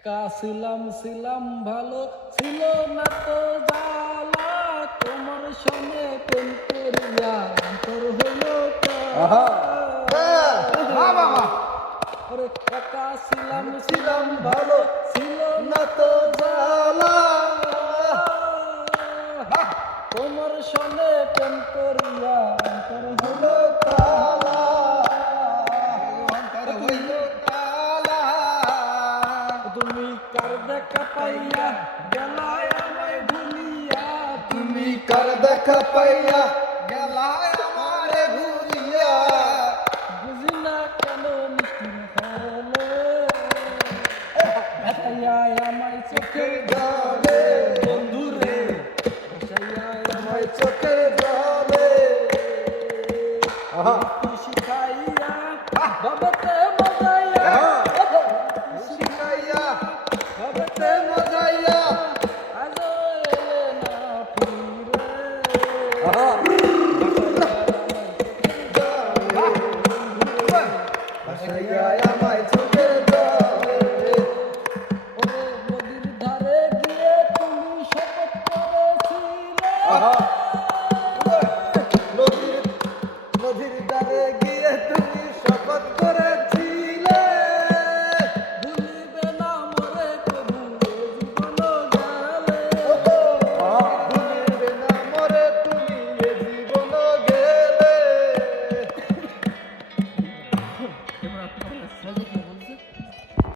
একা ছিলাম ছিলাম ভালো ছিল না তো জ্বালা তোমার সঙ্গে প্রেম করিয়া অন্তর হইল একা ছিলাম ছিলাম ভালো ছিল না তো জ্বালা তোমার সঙ্গে প্রেম করিয়া অন্তর হইল তালা তুমি কার দেখা পাইয়া গেলায় আমায় ভুলিয়া তুমি কার দেখা পাইয়া গেলায় আমারে ভুলিয়া বুঝি না কেন মিষ্টি হলে ভাসাইয়া আমায় চোখের জলে বন্ধু রে ভাসাইয়া আমায় চোখের জলে শিখাইয়া বাবাতে মজাইয়া শিখাইয়া বাবাতে মজাইয়া আজ এলে না ফিরে ভাসাইয়া আমায়